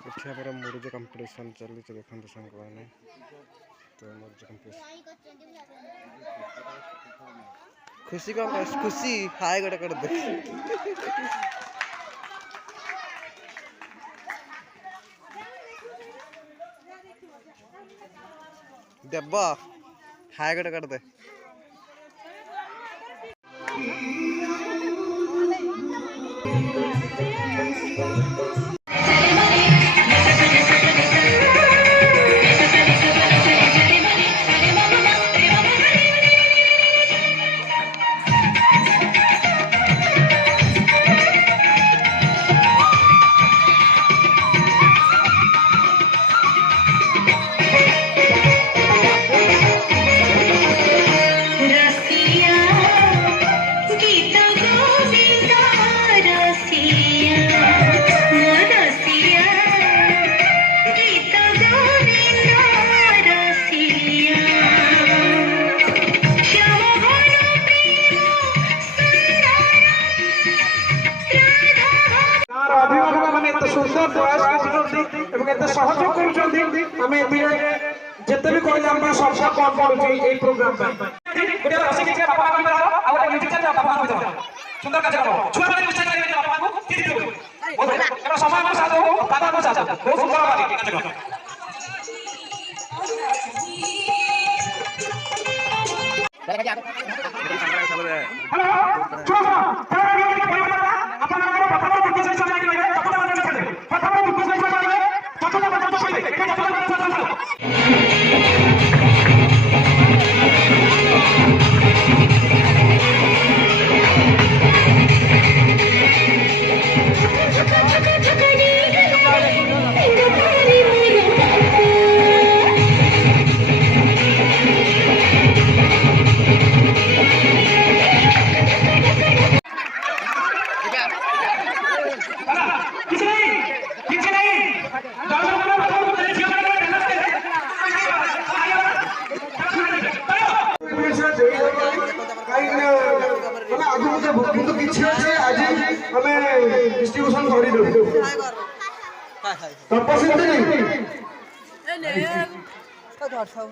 इच्छा पर मुरुज कंपटीशन चली देखते सांग मैंने तो मुरुज कंपटीशन खुशी कौन खुशी हाय गोटे कर दे देव हाय गोटे कर दे सुंदर प्रयास सहयोग करते भी कहले सब कौन पड़ुचे ये प्रोग्राम सुंदर कार्य छुआ मैंने निश्चय करेंगे बापा को धीरे धीरे एबा समय को साथ हो दादा को साथ बहुत सुंदर कार्य हेलो छुआ अपन प्रथम दुर्ग से समय के प्रथम दुर्ग से डिस्ट्रीब्यूशन करी दो तपस्या नहीं ए ले का धरसाउ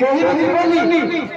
कहीं नहीं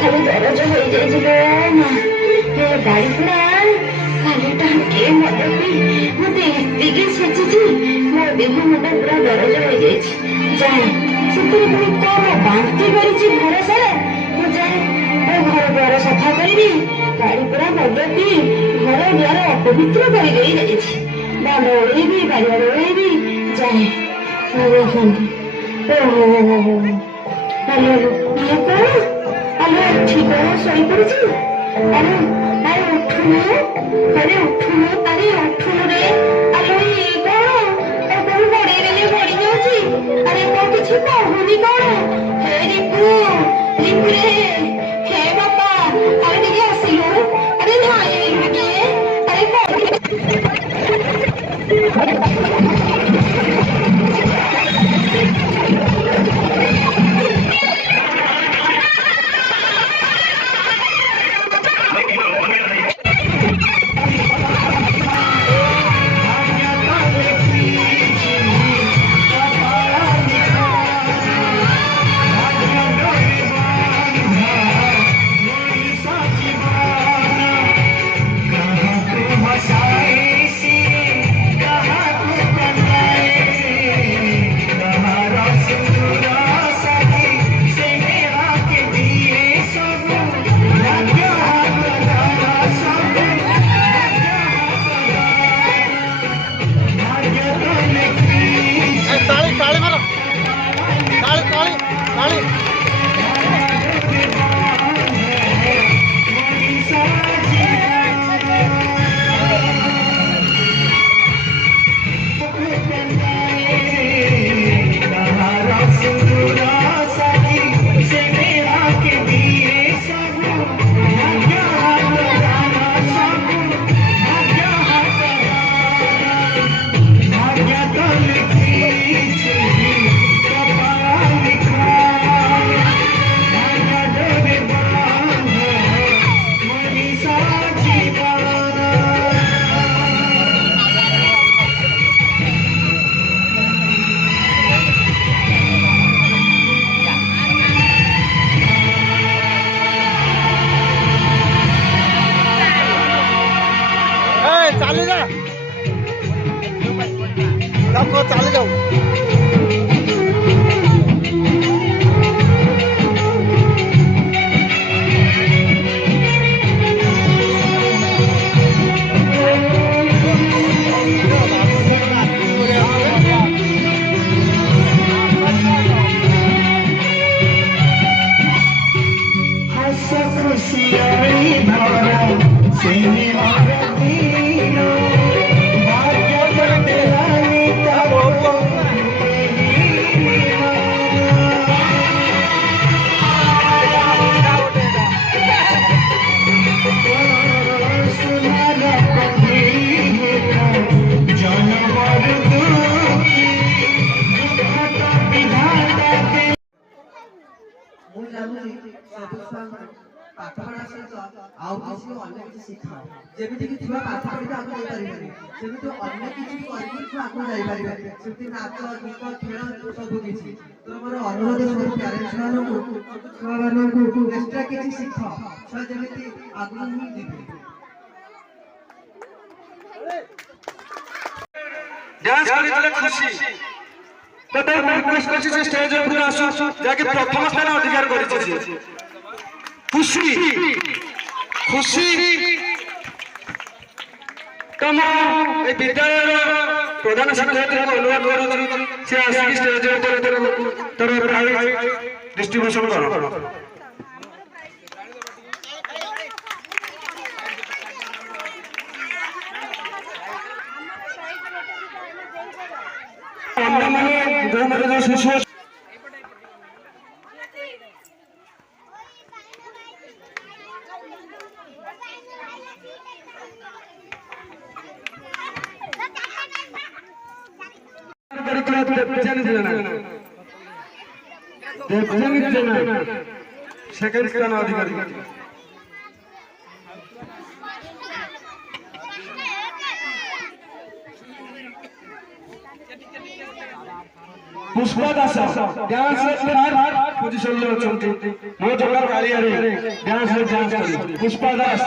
ଖାଲି ଦରଜ ହେଇଯାଇଛି ଗାଡି ପୁରା ଖାଲି ଟାଙ୍କିଏ ମଦପି ମତେ ଏତିକି ଛେଚିଛି ମୋ ଦେହ ମୁଣ୍ଡ ପୁରା ଦରଜ ହେଇଯାଇଛି। ଯାଏ ସେଥିରେ ପୁଣି କଣ ବାନ୍ତି କରିଛି ଘର ସାରା। ମୁଁ ଯାଏ ଘର ଦ୍ୱାର ସଫା କରିବି। ଗାଡି ପୁରା ମଦପି ଘର ଦ୍ୱାର ଅପବିତ୍ର କରିଦେଇ ଯାଇଛି। ଦାଣ୍ଡ ଓଳେଇବି, ବାରିଆଡେ ଓଳେଇବି। ଯାଏ ହ୍ୟାଲୋ ଇଏ କଣ? ଆଲୋ ଏଠି କଣ ଶୋଇପଡିଛି? ଆରେ ଆରେ ଉଠୁନୁ, ଆରେ ଉଠୁନୁ, ଆରେ ଉଠୁନୁ ରେ। ଆଲୋ ଇଏ କଣ? କଣ ଗଡେଇଦେଲେ ଗଡି ଯାଉଛି? ଆରେ କଣ କିଛି କହୁନି କଣ? ହେ ରିପୁ, ରିପୁ ରେ, ହେ ବାପା, ଆରେ ଟିକେ ଆସିଲୁ। ଆରେ ଧାଇଁ ଟିକେ, ଆରେ चाले जा चाले जाओ। पाठपढ़ा सहित आउ किसी अन्य किसी शिक्षा जेमिति कि छुआ पाठ पढ़ी आगु जाई परिबे सेमिति अन्य किछि करबि छुआ आगु जाई परिबे सेमिति नाच गीत खेल सब किछि तो मोर अनुरोध सब पेरेंट्स मानु छुआ मानु एक्स्ट्रा किछि शिक्षा छुआ जेमिति आगु ही दिबे डांस करी तले खुशी तो ते रिक्वेस्ट करछि से स्टेज ऊपर आसु जाके प्रथम स्थान अधिकार करिछि खुशी खुशी तम ए विद्यालय प्रधान शिक्षक को अनुरोध करू से आसी स्टेज ऊपर तर प्राइज डिस्ट्रीब्यूशन करो। अन्य माने जो मेरे जो शिशु କରିଥିଲା ଦେବଯାନୀ ଜେନା ସେକେଣ୍ଡ ସ୍ଥାନ ଅଧିକାରୀ। पुष्पा दास डांस थर्ड पोजीशन ले अछंती मो जगह कालिया रे डांस करी पुष्पा दास